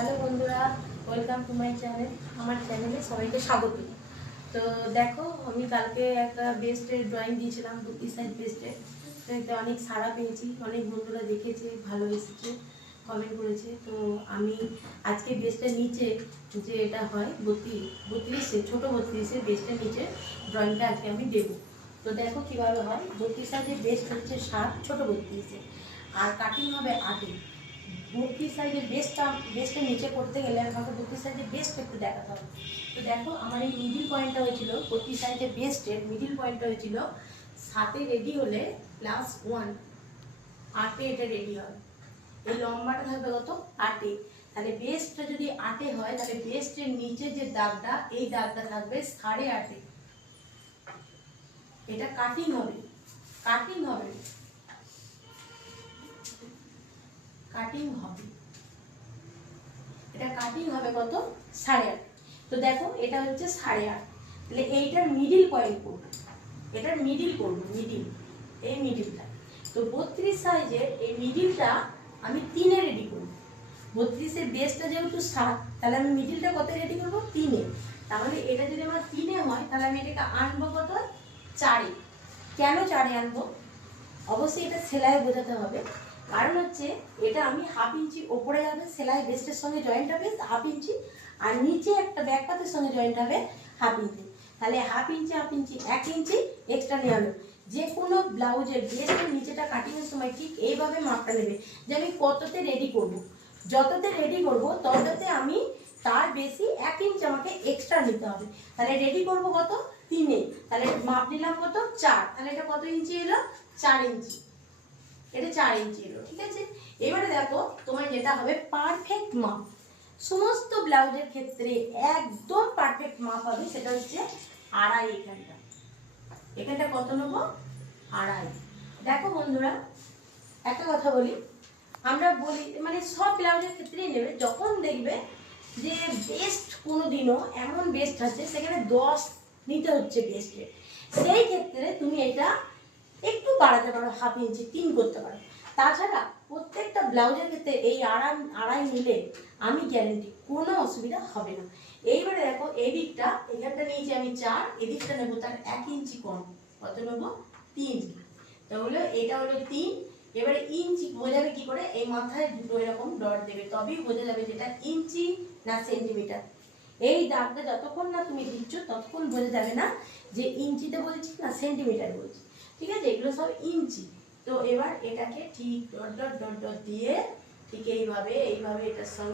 Hello বন্ধুরা, welcome to my channel. আমার চ্যানেলে সবাইকে স্বাগত। তো দেখো, আমি কালকে একটা বেস্টের ড্রয়িং দিয়েছিলাম, বুদ্ধি সাইজ বেস্টের। তো এতে অনেক সাড়া পেয়েছি, অনেক বন্ধুরা দেখেছে, ভালো এসেছে, কমেন্ট করেছে। তো আমি আজকে বেস্টের নিচে যে এটা হয় 32 ছোটো 32 বেস্টের নিচে ড্রয়িংটা আজকে আমি দেবো। তো দেখো কীভাবে হয়। 32 সাইজের বেস্ট হচ্ছে 7, ছোটো 32, আর কাটিং হবে 8। 32 সাইজের বেস্টের নিচে করতে গেলে আমাকে 32 সাইজের বেস্ট একটু দেখাতে হবে। তো দেখো, আমার এই মিডিল পয়েন্টটা হয়েছিল 32 সাইজের বেস্টের মিডিল পয়েন্টটা হয়েছিল 7-এ রেডি হলে +1 8-এ এটা রেডি হয়। এই লম্বাটা থাকবে কত? 8-এ। তাহলে বেস্টটা যদি 8-এ হয়, তাহলে বেস্টের নিচে যে দাগটা, এই দাগটা থাকবে 8.5-এ। এটা কাটিং হবে, কাটিং হবে, কাটিং হবে। এটা কাটিং হবে কত? 8.5। তো দেখো, এটা হচ্ছে 8.5। তাহলে এইটার মিডিল পয়েন্ট করব, এটার মিডিল করব, মিডিল, এই মিডিলটা। তো 32 সাইজের এই মিডিলটা আমি 3-এ রেডি করব। 32-এর বেসটা যেহেতু 7, তাহলে আমি মিডিলটা কত রেডি করব? 3-এ। তাহলে এটা যদি আমার 3-এ হয়, তাহলে আমি এটাকে আনবো কত? 4-এ। কেন 4-এ আনবো? অবশ্যই এটা সেলাই বোঝাতে হবে। কারণ হচ্ছে এটা আমি 1/2 ইঞ্চি ওপরে যাবে, সেলাই বেস্টের সঙ্গে জয়েন্ট হবে 1/2 ইঞ্চি, আর নিচে একটা ব্যাকপাতের সঙ্গে জয়েন্ট হবে 1/2 ইঞ্চি। তাহলে 1/2 ইঞ্চি 1/2 ইঞ্চি 1 ইঞ্চি এক্সট্রা নিয়ে আনো। যে কোনো ব্লাউজের বেস্টের নিচেটা কাটিংয়ের সময় ঠিক এইভাবে মাপটা নেবে, যে আমি কততে রেডি করব। যততে রেডি করব তততে আমি তার বেশি 1 ইঞ্চি আমাকে এক্সট্রা নিতে হবে। তাহলে রেডি করব কত? 3-এ। তাহলে মাপ নিলাম কত? 4। তাহলে এটা কত ইঞ্চি এলো? 4 ইঞ্চি। এটা 4 ইঞ্চি এলো, ঠিক আছে। এবারে দেখো, তোমার যেটা হবে পারফেক্ট মাপ, সমস্ত ব্লাউজের ক্ষেত্রে একদম পারফেক্ট মাপ হবে, সেটা হচ্ছে 2.5। এখানটা, এখানটা কত নেব? 2.5। দেখো বন্ধুরা, একটা কথা বলি, আমরা বলি মানে সব ব্লাউজের ক্ষেত্রেই নেবে, যখন দেখবে যে বেস্ট কোনো দিনও এমন বেস্ট আছে সেখানে 10 নিতে হচ্ছে বেস্টে, সেই ক্ষেত্রে তুমি এটা একটু বাড়াতে পারো, 1/2 ইঞ্চি 3 করতে পারো। তাছাড়া প্রত্যেকটা ব্লাউজের ক্ষেত্রে এই 2.5 নিলে আমি গ্যারেন্টি কোনো অসুবিধা হবে না। এইবারে দেখো, এই দিকটা এখানটা নিয়েছি আমি 4, এদিকটা নেবো তার 1 ইঞ্চি কম। কত নেবো? 3। তাহলে এটা হলো 3। এবারে ইঞ্চি বোঝাবে কি করে? এই মাথায় দুটো এরকম ডট দেবে, তবেই বোঝা যাবে যেটা ইঞ্চি না সেন্টিমিটার। এই দাগটা যতক্ষণ না তুমি দিচ্ছ ততক্ষণ বোঝা যাবে না যে ইঞ্চিতে বলছি না সেন্টিমিটার বলছি, ঠিক আছে। এগুলো সব ইঞ্চি। তো এবার এটাকে ঠিক ডট ডট ডট ডট দিয়ে ঠিক এইভাবে এইভাবে এটার সঙ্গে